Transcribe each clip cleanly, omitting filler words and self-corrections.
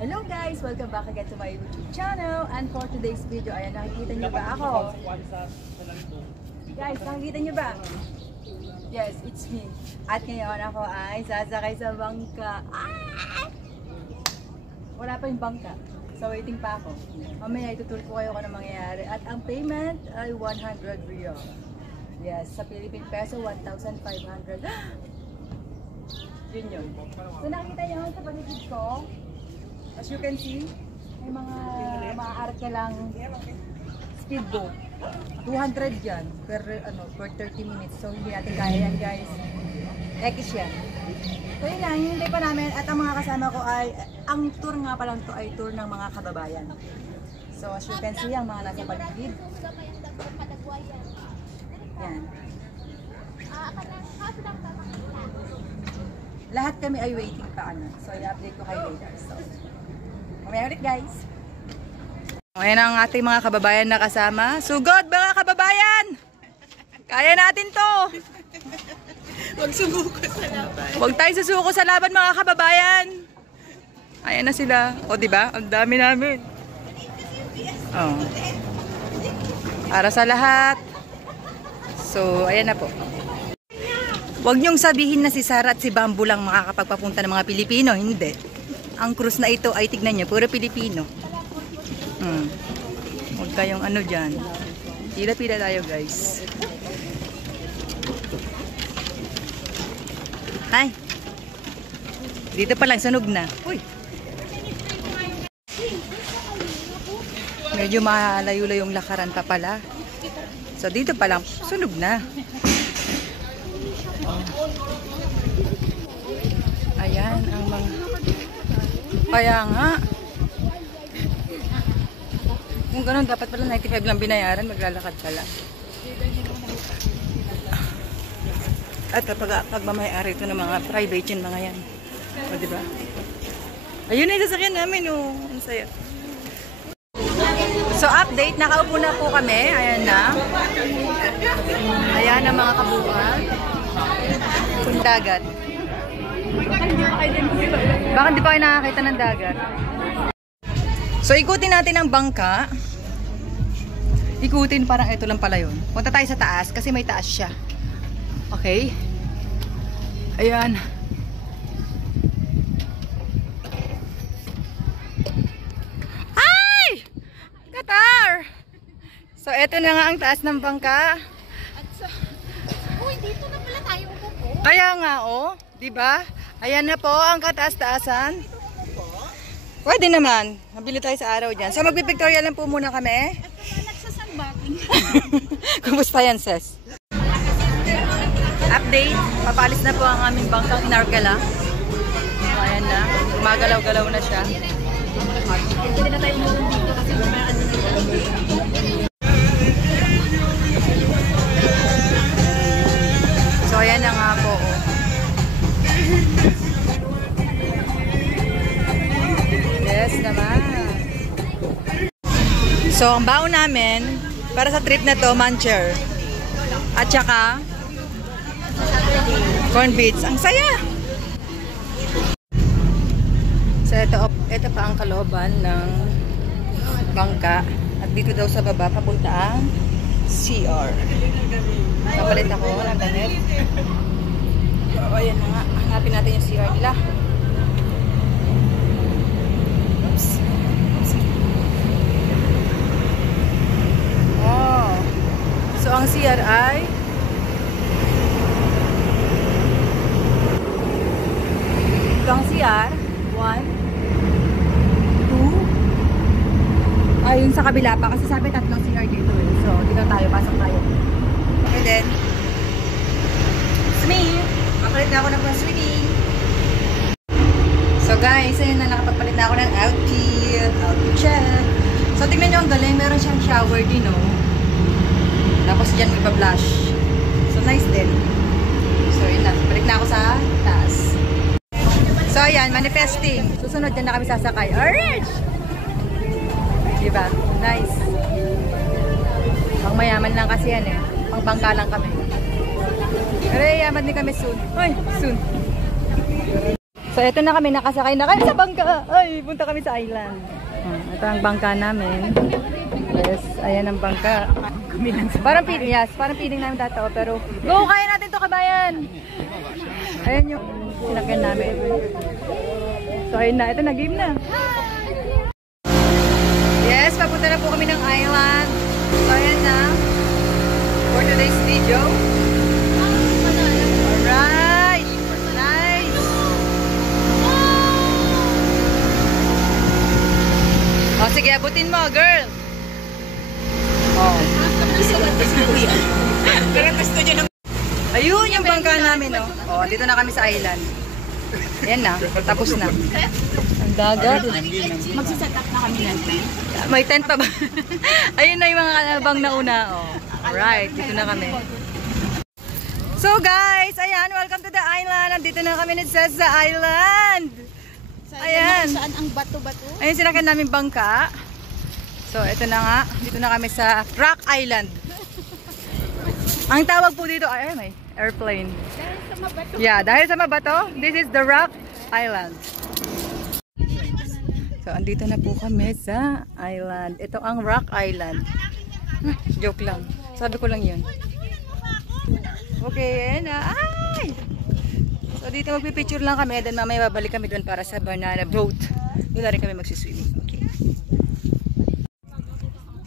Hello guys! Welcome back again to my YouTube channel. And for today's video, ayan, nakikita niyo ba ako? Guys, nakikita niyo ba? Yes, it's me. At ngayon ako ay sasakay sa bangka. Wala pa yung bangka. So waiting pa ako. Mamaya itutur ko kayo kung ano mangyayari. At ang payment ay 100 real. Yes, sa Philippine peso, 1,500. Yun. So nakikita niyo sa paligid ko. As you can see, may mga maaarke lang speedboat. 200 yan per 30 minutes. So hindi natin kaya yan guys. X yan. So yun lang, hinintay pa namin. At ang mga kasama ko ay, ang tour nga pa lang to ay tour ng mga kababayan. So as you can see, ang mga nasa paligid. Yan. Lahat kami ay waiting pa So i-update ko kayo later. So, mamaya ulit guys. Ayan ang ating mga kababayan na kasama. Sugod mga kababayan! Kaya natin to! Huwag sumuko sa laban. Huwag tayo susuko sa laban mga kababayan! Ayan na sila. O diba? Ang dami namin. Oh. Para sa lahat. So, ayan na po. Huwag niyong sabihin na si Sarah at si Bamboo lang makakapagpapunta ng mga Pilipino. Hindi. Ang cruise na ito ay tignan niyo, puro Pilipino. Huwag kayong ano dyan. Pila-pila tayo guys. Hi! Dito pa lang, sunog na. Uy! Medyo malayo-layo yung lakaran pa pala. So dito pa lang, sunog na. Ayan ang mga... Kaya nga. Kung ganun, dapat pala 95 lang binayaran, maglalakad pala. At pag mamayari ito ng mga private yun, mga yan. O, diba? Ayun na yung sasakyan namin, oh. Ang saya. So, update. Nakaupo na po kami. Ayan na. Ayan ang mga kabuhan. Yung dagat. Bakit di pa kayo nakakita ng dagat? So, ikutin natin ang bangka. Ikutin, parang ito lang pala yun. Punta tayo sa taas kasi may taas siya. Okay? Ayan. Ay! Qatar! So, ito na nga ang taas ng bangka. Uy, dito na pala tayo upo. Kaya nga, oh. Diba? Ayan na po ang kataas-taasan. Pwede naman. Mabili tayo sa araw dyan. So, magpipictorial lang po muna kami. At kaya nagsasunbathing. Kumusta yan, sis? Update. Papalis na po ang aming bangkang Inargala. So, ayan na. Gumagalaw-galaw na siya. Hindi na tayo muna dito kasi lumayan na So, ayan na nga po. Yes naman. So, ang baon namin para sa trip na to, mancher. At saka corn beets. Ang saya! So, ito pa ang kalooban ng bangka. At dito daw sa baba, papunta ang CR. Kapalit ako ng damit. O, ayan na nga. Hanapin natin yung CR nila. Oops. Oh. So, ang CR ay ang CR 1 2 ayun sa kabila pa kasi sabi tatlong CR dito eh. So, dito tayo. Pasok tayo. And then it's me. Makapalit na ako ng sweetie. So guys, ayun na, nakapagpalit na ako ng outfit check. So tingnan nyo ang galing, meron siyang shower din, no? Tapos dyan may pa-blush. So nice din. So yun na, balik na ako sa taas. So ayan, manifesting. Susunod dyan na kami sasakay. Orange! Diba? Nice. Pang mayaman lang kasi yan eh. Pang bangka lang kami. Pero yaman din kami soon. Hoy, soon. So So, ito na kami. Nakasakay na kami sa bangka. Ay, punta kami sa island. Ito ang bangka namin. Yes, ayan ang bangka. Parang piling, yes, parang piling namin tatao. Pero, go, kaya natin to kabayan. Ayan yung sinakyan namin. So, ayun na. Ito na, game na. Yes, papunta na po kami ng island. So, ayan na. For today's video. Alright. Nice. O, sige, abutin mo, girl. Oh. Ayun yung bangka namin, no? Oh, dito na kami sa island. Ayan na, tapos na. Ang dagat. Magsiset up na kami ng tent. May tent pa ba? Ayun na yung mga kalabang na una. Oh. Alright, dito na kami. So guys, ayan, welcome to the island. Nandito na kami ni Seth sa island. Ayan. Saan ang bato-bato? Ayun, sinakyan namin bangka. So, ito na nga. Dito na kami sa Rock Island. Ang tawag po dito ay may airplane. Dahil sa mabato. Yeah, dahil sa mabato, this is the Rock Island. So, andito na po kami sa island. Ito ang Rock Island. Joke lang. Sabi ko lang yun. Okay, yan na. Ay! So, dito magpipicture lang kami. Then mamaya babalik kami doon para sa banana boat. Doon na rin kami magsiswimming. Okay.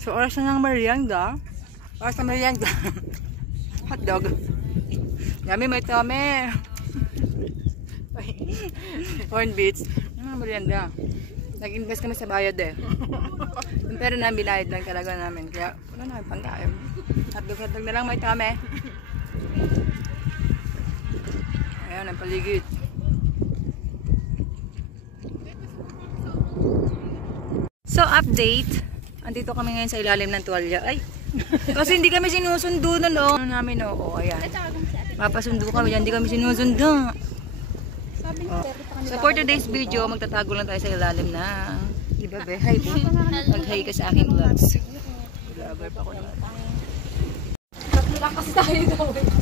So, oras na ng merienda. Oras na merienda. Hotdog. Yummy, may tome. Corn beets. Ano merienda? Nag-invest kami sa bayad eh. Yung pera na binayad lang talaga namin. Kaya, wala na, pangkain. Hotdog na lang, may tome. Ayan, ang paligid. So, update. Andito kami ngayon sa ilalim ng tuwalya. Ay! Kasi hindi kami sinusundo nun, oh. Ano namin, oh. Oh, ayan. Mapasundo kami dyan. Hindi kami sinusundo. Oh. So, for today's video, magtatago lang tayo sa ilalim na. Diba, be? Hi, be. Mag-hi ka sa aking vlogs. Vlogger pa ako naman.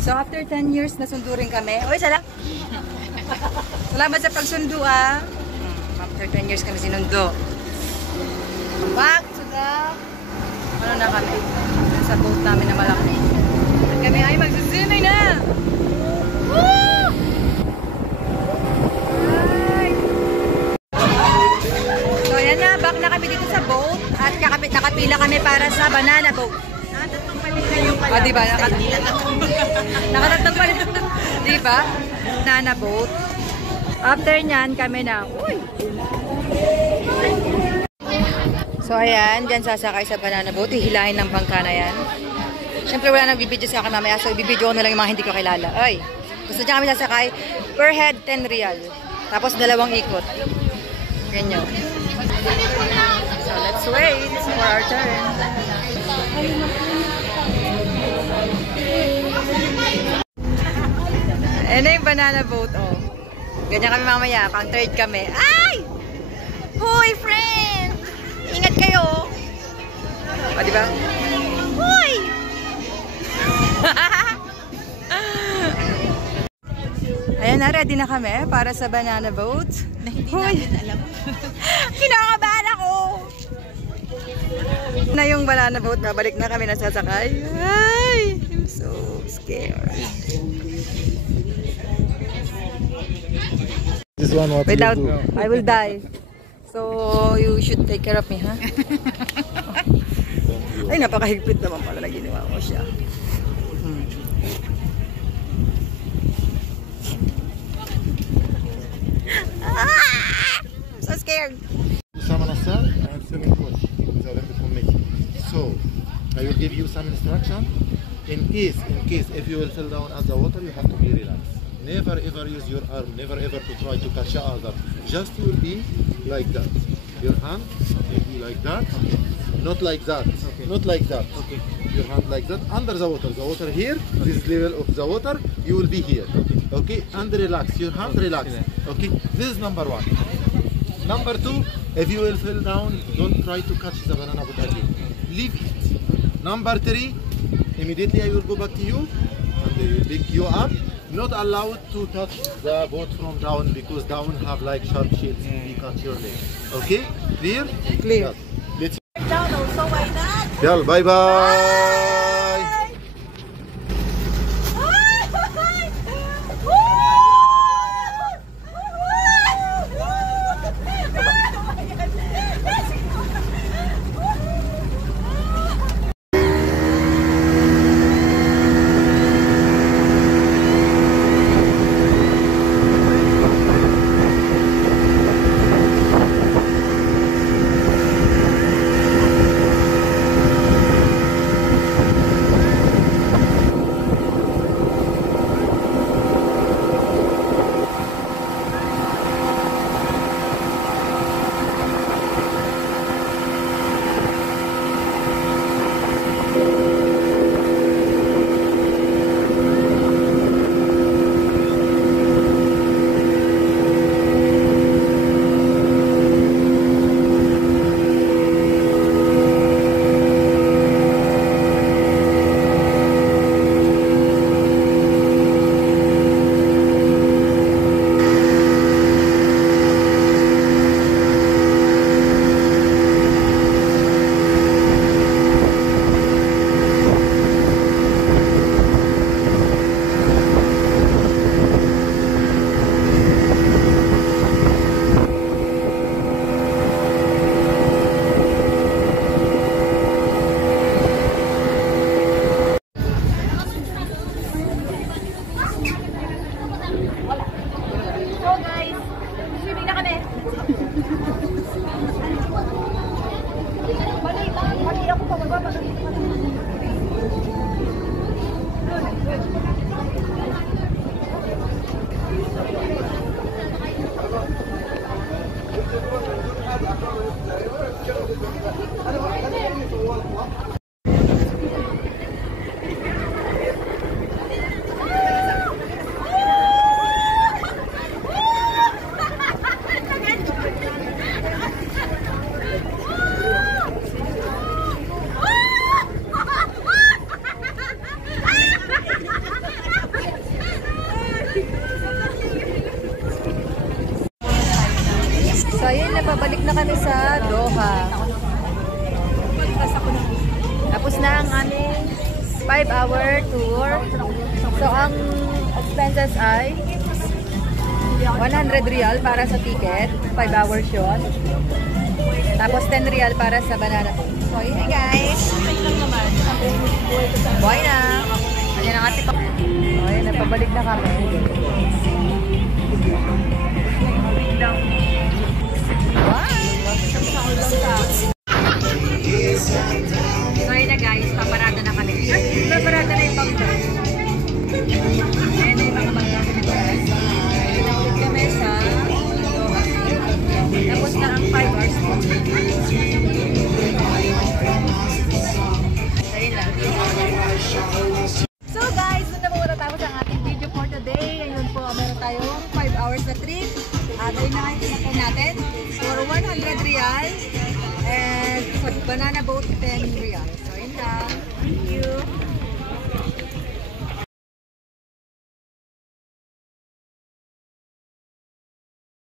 So, after 10 years, nasundo rin kami. Uy, salamat. Salamat sa pagsundo, ah. After 10 years kami sinundo. Back to the... Ano na kami? Sa boat namin na malaki. At kami ay magsuswimming na! Woo! Alright! So, ayan na. Back na kami dito sa boat. At nakapila kami para sa banana boat. Ah, diba? Nakatatlong palit. Diba? Banana boat. After nyan, kami na. Uy! So, ayan. Diyan sasakay sa banana boat. Hihilahin ng bangka na yan. Siyempre, wala nang bibidyo sa akin mamaya. So, ibibidyo ko na lang yung mga hindi ko kilala. Ay! Gusto dyan kami sasakay. Per head, 10 real. Tapos, 2 ikot. Ganyan. So, let's wait for our turn. Ayan na yung banana boat, oh. Ganyan kami mamaya. Pang third kami. Ay! Hoy, friend! Ingat kayo! O, diba? Hoy! Ayan na, ready na kami para sa banana boat. Na hindi namin alam. Kinakabahan ako! Na yung banana boat, babalik na kami nasasakay. Ay! I'm so scared. This one what Without, you do? I will die. So, you should take care of me, ha? Ay, napakahigpit naman pala na ginawa ko siya. I'm so scared. Salmon cell and swimming pool with Olympic committee. So, I will give you some instruction. In case if you will fall down at the water, you have to be relaxed. Never ever use your arm. Never ever to try to catch the other. Just you will be like that. Your hand will be like that. Not like that. Okay. Not like that. Okay. Your hand like that under the water. The water here. This level of the water. You will be here. Okay. And relax. Your hand relax. Okay. This is number 1. Number 2. If you will fall down, don't try to catch the banana boat again. Leave it. Number 3. Immediately I will go back to you and they will pick you up. Not allowed to touch the boat from down because down have like sharp shields. You cut your leg. Okay? Clear? Clear. Let's. Down also, why not? Yalla, bye bye. So guys, swimming na kami. Mali ako pababa. So ayun, napabalik na kami sa Doha. Tapos na ang aming 5-hour tour. So ang expenses ay 100 real para sa ticket, 5 hours yun. Tapos 10 real para sa banana. So yun guys. Buhay na. Ayan ang ating so ayun, napabalik na kami. So yun na guys, paparada na kami. Paparada na yung bangka. Ayan na yung mga bangka guys. Pinakit kami sa Doha. Tapos na ang 5 hours. Ayun lang. So guys, doon na po matatapos ang ating video for today. Ayun po, meron tayong 5 hours na trip. At ayun na nga yung pinakita natin for 100 real. And banana boat